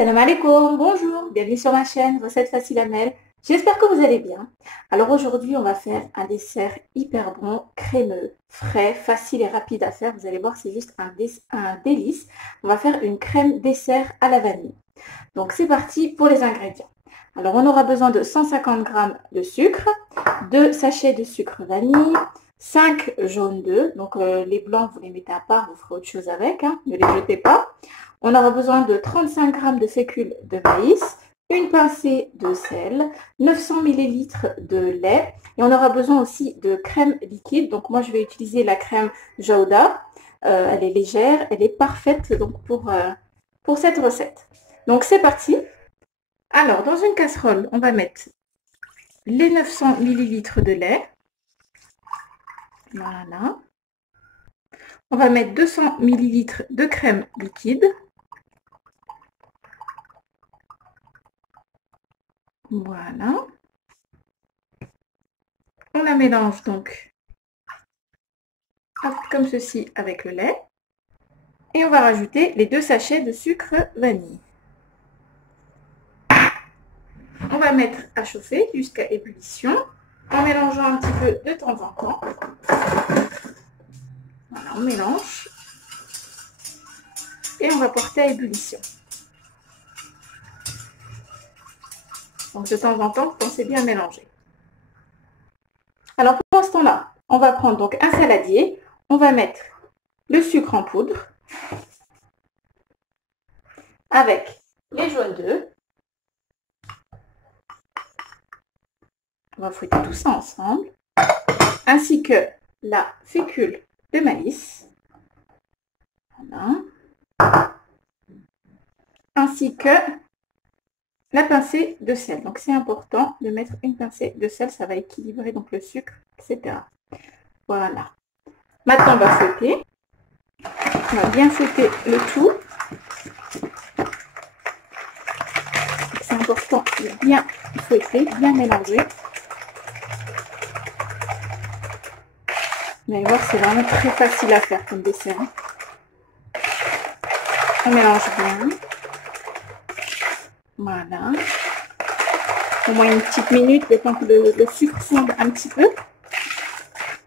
Salam alaikum, bonjour, bienvenue sur ma chaîne Recettes Faciles Amel. J'espère que vous allez bien. Alors aujourd'hui, on va faire un dessert hyper bon, crémeux, frais, facile et rapide à faire. Vous allez voir, c'est juste un délice. On va faire une crème dessert à la vanille. Donc c'est parti pour les ingrédients. Alors on aura besoin de 150 g de sucre, 2 sachets de sucre vanille, 5 jaunes d'œufs. Donc les blancs, vous les mettez à part, vous ferez autre chose avec, hein, ne les jetez pas. On aura besoin de 35 g de fécule de maïs, une pincée de sel, 900 ml de lait et on aura besoin aussi de crème liquide. Donc moi je vais utiliser la crème Jauda. Elle est légère, elle est parfaite donc pour cette recette. Donc c'est parti. Alors dans une casserole, on va mettre les 900 ml de lait. Voilà. On va mettre 200 ml de crème liquide. Voilà. On la mélange donc comme ceci avec le lait. Et on va rajouter les 2 sachets de sucre vanille. On va mettre à chauffer jusqu'à ébullition en mélangeant un petit peu de temps en temps. Voilà, on mélange. Et on va porter à ébullition. Donc de temps en temps, pensez bien à mélanger. Alors pendant ce temps-là, on va prendre donc un saladier. On va mettre le sucre en poudre avec les jaunes d'œufs. On va fouetter tout ça ensemble. Ainsi que la fécule de maïs. Voilà. Ainsi que la pincée de sel. Donc c'est important de mettre une pincée de sel, ça va équilibrer donc le sucre, etc. Voilà. Maintenant on va fouetter. On va bien fouetter le tout. C'est important de bien fouetter, bien mélanger. Vous allez voir, c'est vraiment très facile à faire comme dessert. On mélange bien. Voilà. Au moins une petite minute, le temps que le sucre fonde un petit peu.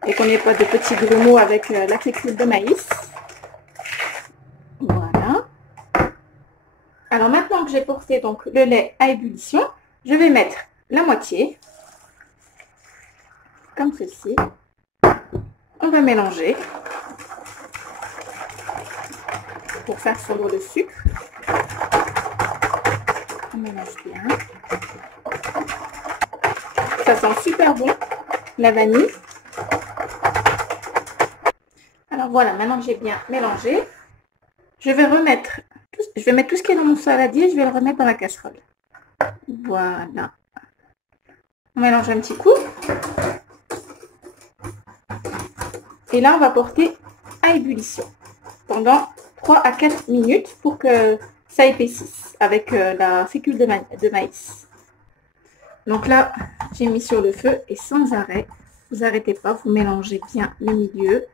Et qu'on n'ait pas de petits grumeaux avec la fécule de maïs. Voilà. Alors maintenant que j'ai porté donc le lait à ébullition, je vais mettre la moitié. Comme ceci. On va mélanger. Pour faire fondre le sucre. On mélange bien. Ça sent super bon, la vanille. Alors voilà, maintenant que j'ai bien mélangé, je vais mettre tout ce qui est dans mon saladier, je vais le remettre dans la casserole. Voilà. On mélange un petit coup. Et là, on va porter à ébullition pendant 3 à 4 minutes pour que ça épaississe avec la fécule de maïs. Donc là, j'ai mis sur le feu et sans arrêt, vous n'arrêtez pas, vous mélangez bien le milieu,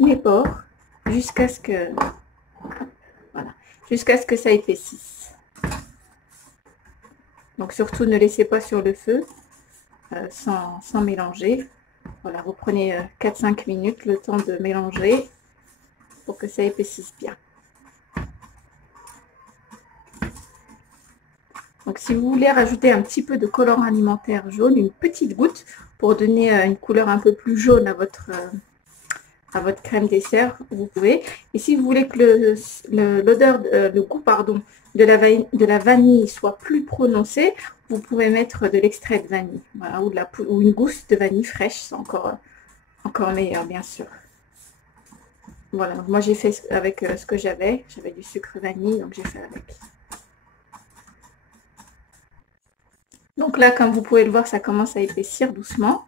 les bords, jusqu'à ce que, voilà, jusqu'à ce que ça épaississe. Donc surtout, ne laissez pas sur le feu sans mélanger. Voilà, vous prenez 4-5 minutes le temps de mélanger pour que ça épaississe bien. Donc si vous voulez rajouter un petit peu de colorant alimentaire jaune, une petite goutte pour donner une couleur un peu plus jaune à votre crème dessert, vous pouvez. Et si vous voulez que le goût pardon, de la vanille soit plus prononcé, vous pouvez mettre de l'extrait de vanille, voilà, ou une gousse de vanille fraîche, c'est encore meilleur bien sûr. Voilà, donc moi j'ai fait avec ce que j'avais du sucre vanille, donc j'ai fait avec. Donc là, comme vous pouvez le voir, ça commence à épaissir doucement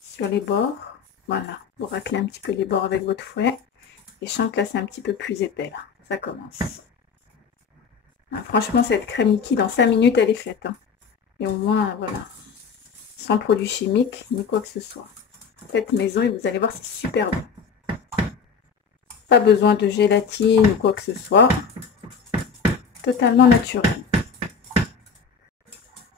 sur les bords. Voilà, vous raclez un petit peu les bords avec votre fouet. Et je sens que là, c'est un petit peu plus épais. Là, ça commence. Ah, franchement, cette crème liquide, en 5 minutes, elle est faite. Hein. Et au moins, voilà, sans produits chimiques, ni quoi que ce soit. Faites maison et vous allez voir, c'est super bon. Pas besoin de gélatine ou quoi que ce soit. Totalement naturel.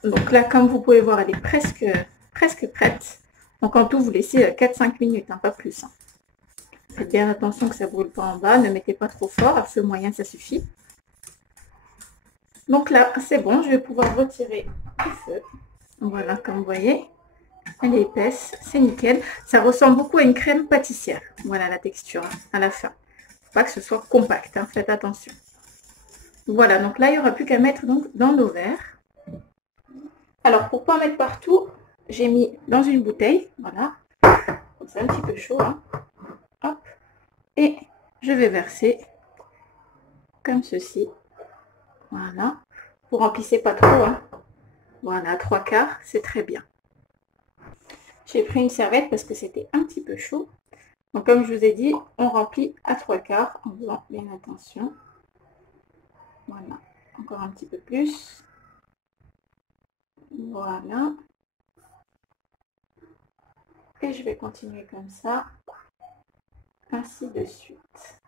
Donc là, comme vous pouvez voir, elle est presque prête. Donc en tout, vous laissez 4-5 minutes, hein, pas plus. Hein. Faites bien attention que ça ne brûle pas en bas. Ne mettez pas trop fort. À feu moyen, ça suffit. Donc là, c'est bon. Je vais pouvoir retirer du feu. Voilà, comme vous voyez. Elle est épaisse. C'est nickel. Ça ressemble beaucoup à une crème pâtissière. Voilà la texture hein, à la fin. Faut pas que ce soit compact. Hein, faites attention. Voilà, donc là, il n'y aura plus qu'à mettre donc, dans nos verres. Alors, pour ne pas en mettre partout, j'ai mis dans une bouteille. Voilà. C'est un petit peu chaud. Hein. Hop. Et je vais verser comme ceci. Voilà. Vous remplissez pas trop. Hein. Voilà, 3/4, c'est très bien. J'ai pris une serviette parce que c'était un petit peu chaud. Donc, comme je vous ai dit, on remplit à 3/4 en faisant bien attention. Voilà. Encore un petit peu plus. Voilà. Et je vais continuer comme ça. Ainsi de suite.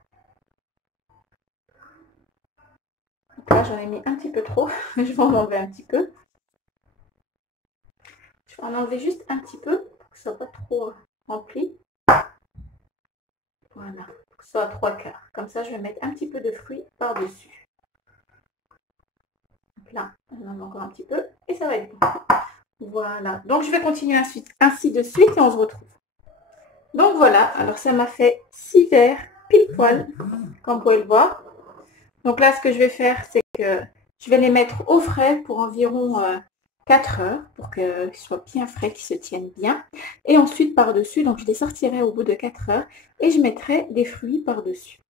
Donc là, j'en ai mis un petit peu trop. Je vais en enlever un petit peu. Je vais en enlever juste un petit peu pour que ce soit pas trop rempli. Voilà, pour que ce soit à 3/4. Comme ça, je vais mettre un petit peu de fruits par-dessus. Donc là, on en a encore un petit peu et ça va être bon. Voilà, donc je vais continuer ensuite, ainsi de suite et on se retrouve. Donc voilà, alors ça m'a fait 6 verres pile poil, comme vous pouvez le voir. Donc là, ce que je vais faire, c'est que je vais les mettre au frais pour environ 4 heures, pour qu'ils soient bien frais, qu'ils se tiennent bien. Et ensuite, par-dessus, donc je les sortirai au bout de 4 heures et je mettrai des fruits par-dessus.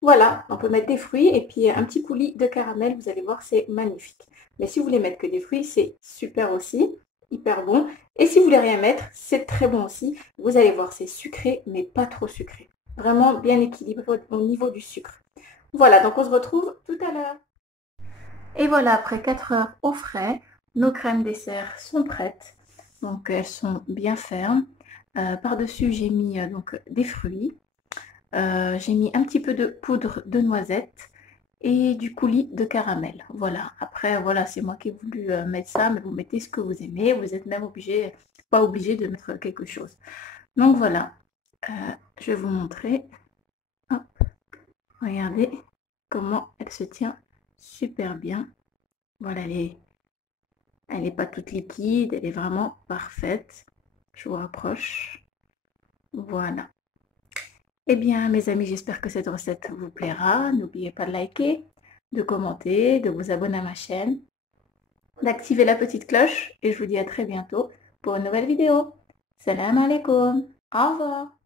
Voilà, on peut mettre des fruits et puis un petit coulis de caramel, vous allez voir, c'est magnifique. Mais si vous voulez mettre que des fruits, c'est super aussi, hyper bon. Et si vous voulez rien mettre, c'est très bon aussi. Vous allez voir, c'est sucré, mais pas trop sucré. Vraiment bien équilibré au niveau du sucre. Voilà, donc on se retrouve tout à l'heure. Et voilà, après 4 heures au frais, nos crèmes dessert sont prêtes. Donc elles sont bien fermes. Par-dessus, j'ai mis donc des fruits. J'ai mis un petit peu de poudre de noisette et du coulis de caramel. Voilà, après, voilà, c'est moi qui ai voulu mettre ça, mais vous mettez ce que vous aimez. Vous êtes même pas obligé de mettre quelque chose. Donc voilà, je vais vous montrer. Hop, regardez comment elle se tient super bien. Voilà, elle n'est pas toute liquide, elle est vraiment parfaite. Je vous rapproche. Voilà. Eh bien, mes amis, j'espère que cette recette vous plaira. N'oubliez pas de liker, de commenter, de vous abonner à ma chaîne, d'activer la petite cloche et je vous dis à très bientôt pour une nouvelle vidéo. Salam alaikum. Au revoir.